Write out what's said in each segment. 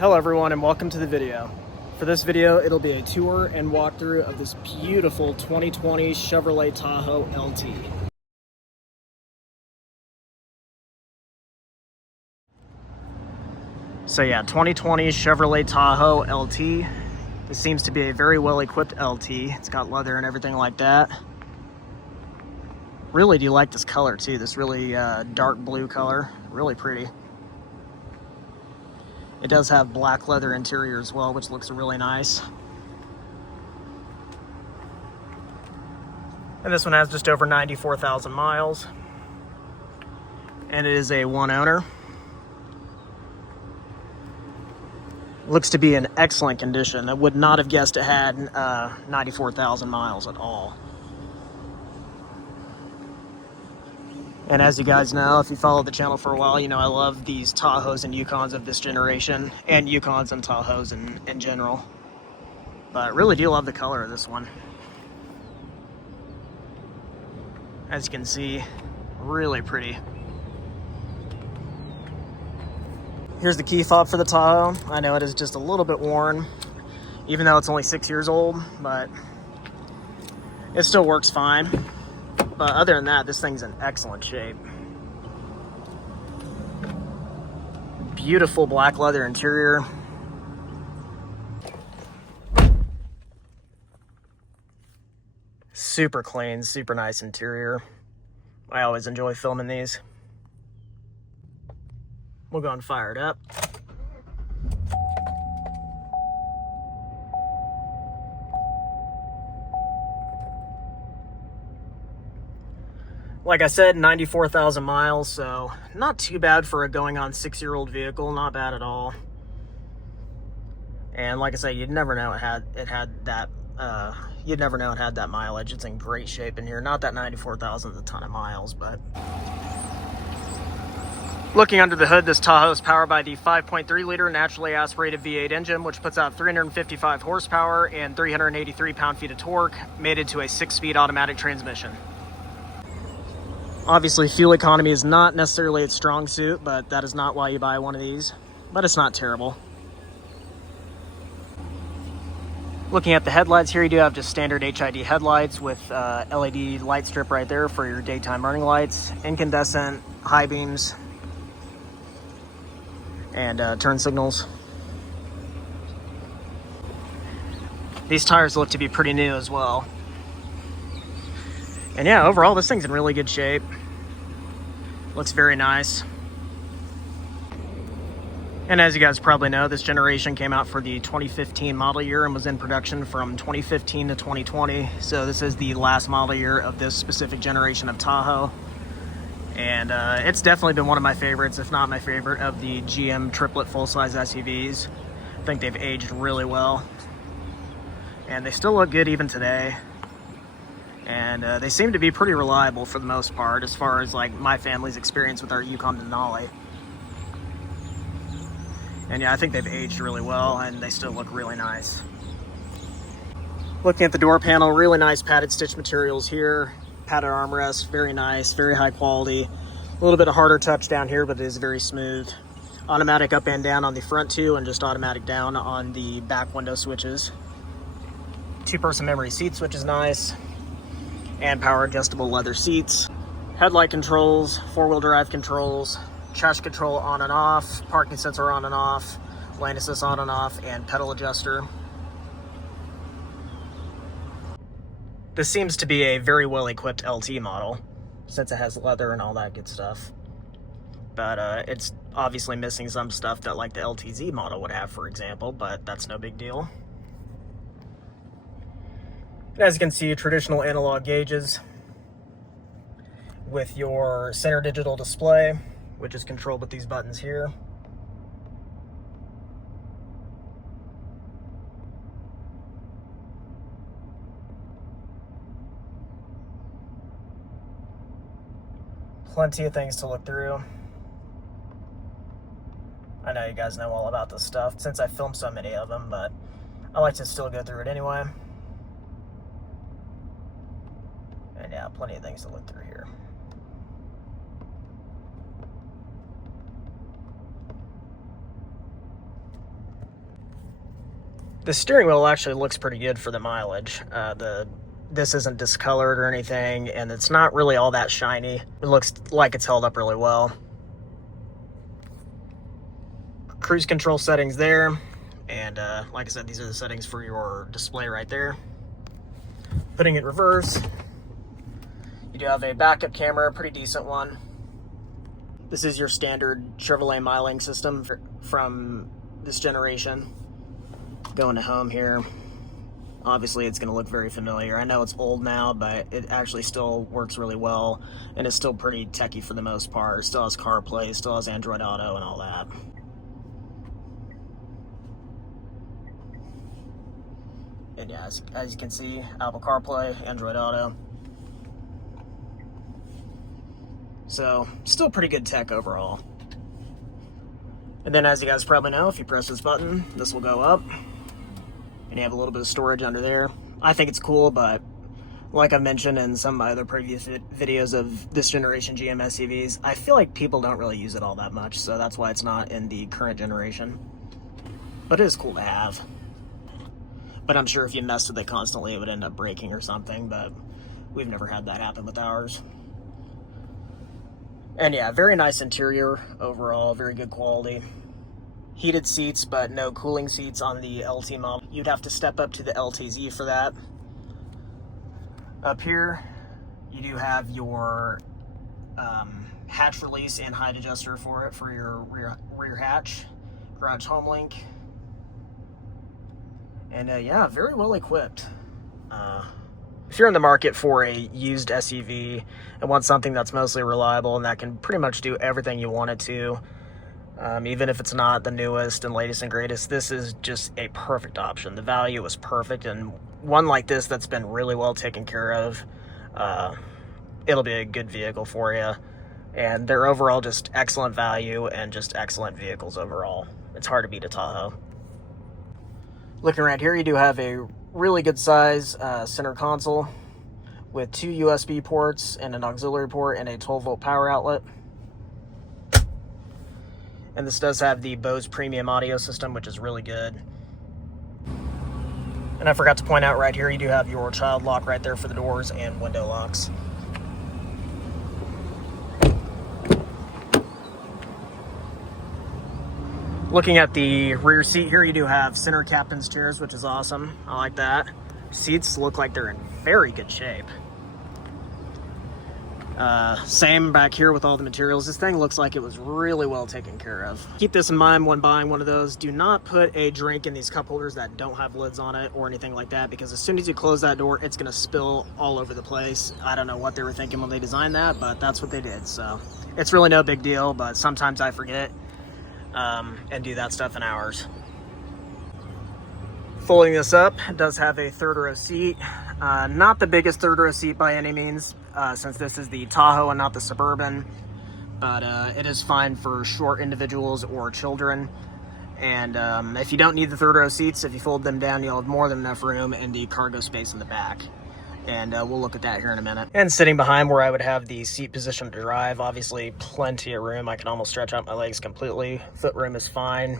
Hello everyone and welcome to the video. For this video, it'll be a tour and walkthrough of this beautiful 2020 Chevrolet Tahoe LT. So yeah, 2020 Chevrolet Tahoe LT. This seems to be a very well-equipped LT. It's got leather and everything like that. Really do like this color too, this really dark blue color, really pretty. It does have black leather interior as well, which looks really nice. And this one has just over 94,000 miles. And it is a one owner. Looks to be in excellent condition. I would not have guessed it had 94,000 miles at all. And as you guys know, if you follow the channel for a while, you know I love these Tahoes and Yukons of this generation, and Yukons and Tahoes in general. But I really do love the color of this one. As you can see, really pretty. Here's the key fob for the Tahoe. I know it is just a little bit worn, even though it's only 6 years old, but it still works fine. But other than that, this thing's in excellent shape. Beautiful black leather interior. Super clean, super nice interior. I always enjoy filming these. We'll go and fire it up. Like I said, 94,000 miles, so not too bad for a going on 6-year-old vehicle, not bad at all. And like I said, you'd never know it had that mileage. It's in great shape in here. Not that 94,000 is a ton of miles, but looking under the hood, this Tahoe is powered by the 5.3 liter naturally aspirated V8 engine, which puts out 355 horsepower and 383 pound-feet of torque, mated to a 6-speed automatic transmission. Obviously, fuel economy is not necessarily its strong suit, but that is not why you buy one of these. But it's not terrible. Looking at the headlights here, you do have just standard HID headlights with LED light strip right there for your daytime running lights, incandescent, high beams, and turn signals. These tires look to be pretty new as well. And yeah, overall, this thing's in really good shape. Looks very nice. And as you guys probably know, this generation came out for the 2015 model year and was in production from 2015 to 2020. So this is the last model year of this specific generation of Tahoe. And it's definitely been one of my favorites, if not my favorite, of the GM triplet full-size SUVs. I think they've aged really well. And they still look good even today. And they seem to be pretty reliable for the most part, as far as like my family's experience with our Yukon Denali. And yeah, I think they've aged really well, and they still look really nice. Looking at the door panel, really nice padded stitch materials here. Padded armrest, very nice, very high quality. A little bit of harder touch down here, but it is very smooth. Automatic up and down on the front too, and just automatic down on the back window switches. 2-person memory seats, which is nice. And power adjustable leather seats. Headlight controls, 4-wheel drive controls, traction control on and off, parking sensor on and off, lane assist on and off, and pedal adjuster. This seems to be a very well-equipped LT model, since it has leather and all that good stuff. But it's obviously missing some stuff that like the LTZ model would have, for example, but that's no big deal. As you can see, traditional analog gauges with your center digital display, which is controlled with these buttons here. Plenty of things to look through. I know you guys know all about this stuff since I filmed so many of them, but I like to still go through it anyway. And yeah, plenty of things to look through here. The steering wheel actually looks pretty good for the mileage. This isn't discolored or anything, and it's not really all that shiny. It looks like it's held up really well. Cruise control settings there, and like I said, these are the settings for your display right there. Putting it in reverse, you do have a backup camera, pretty decent one. This is your standard Chevrolet miling system from this generation. Going to home here. Obviously, it's going to look very familiar. I know it's old now, but it actually still works really well, and it's still pretty techy for the most part. It still has CarPlay, still has Android Auto, and all that. And yeah, as you can see, Apple CarPlay, Android Auto. So, still pretty good tech overall. And then, as you guys probably know, if you press this button, this will go up. And you have a little bit of storage under there. I think it's cool, but like I've mentioned in some of my other previous videos of this generation GM SUVs, I feel like people don't really use it all that much, so that's why it's not in the current generation. But it is cool to have. But I'm sure if you messed with it constantly, it would end up breaking or something, but we've never had that happen with ours. And yeah, very nice interior overall, very good quality. Heated seats, but no cooling seats on the LT model. You'd have to step up to the LTZ for that. Up here, you do have your hatch release and height adjuster for it, for your rear hatch. Garage home link. And yeah, very well equipped. If you're in the market for a used SUV and want something that's mostly reliable and that can pretty much do everything you want it to, even if it's not the newest and latest and greatest, this is just a perfect option. The value is perfect, and one like this that's been really well taken care of, it'll be a good vehicle for you. And they're overall just excellent value and just excellent vehicles overall. It's hard to beat a Tahoe. Looking right here, you do have a really good size center console with 2 USB ports and an auxiliary port and a 12-volt power outlet. And this does have the Bose premium audio system, which is really good. And I forgot to point out right here, you do have your child lock right there for the doors and window locks. Looking at the rear seat here, you do have center captain's chairs, which is awesome. I like that. Seats look like they're in very good shape. Same back here with all the materials. This thing looks like it was really well taken care of. Keep this in mind when buying one of those. Do not put a drink in these cup holders that don't have lids on it or anything like that, because as soon as you close that door, it's gonna spill all over the place. I don't know what they were thinking when they designed that, but that's what they did. So it's really no big deal, but sometimes I forget and do that stuff in hours. Folding this up, it does have a third row seat. Not the biggest third row seat by any means, since this is the Tahoe and not the Suburban, but it is fine for short individuals or children. And if you don't need the third row seats, if you fold them down, you'll have more than enough room in the cargo space in the back. And we'll look at that here in a minute. And sitting behind where I would have the seat position to drive, obviously plenty of room. I can almost stretch out my legs completely. Foot room is fine.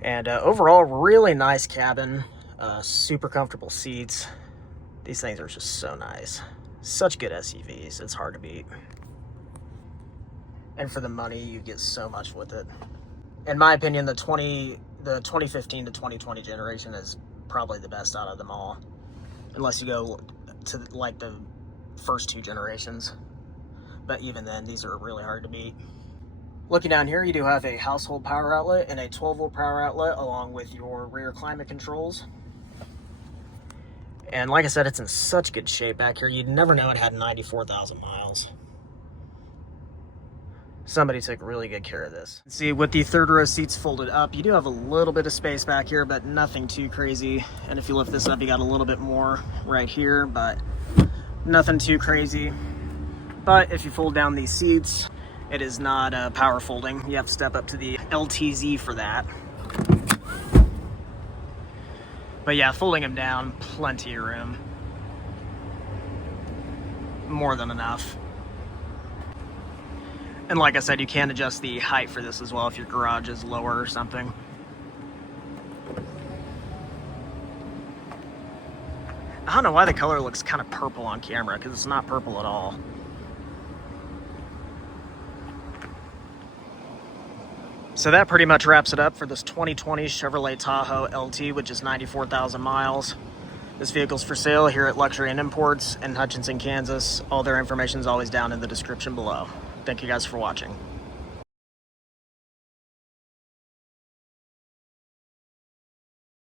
And overall, really nice cabin. Super comfortable seats. These things are just so nice. Such good SUVs. It's hard to beat. And for the money, you get so much with it. In my opinion, the 2015 to 2020 generation is probably the best out of them all. Unless you go to like the first 2 generations. But even then, these are really hard to beat. Looking down here, you do have a household power outlet and a 12-volt power outlet along with your rear climate controls. And like I said, it's in such good shape back here. You'd never know it had 94,000 miles. Somebody took really good care of this. See, with the third row seats folded up, you do have a little bit of space back here, but nothing too crazy. And if you lift this up, you got a little bit more right here, but nothing too crazy. But if you fold down these seats, it is not power folding. You have to step up to the LTZ for that. But yeah, folding them down, plenty of room. More than enough. And like I said, you can adjust the height for this as well if your garage is lower or something. I don't know why the color looks kind of purple on camera, because it's not purple at all. So that pretty much wraps it up for this 2020 Chevrolet Tahoe LT, which is 94,000 miles. This vehicle's for sale here at Luxury and Imports in Hutchinson, Kansas. All their information is always down in the description below. Thank you guys for watching.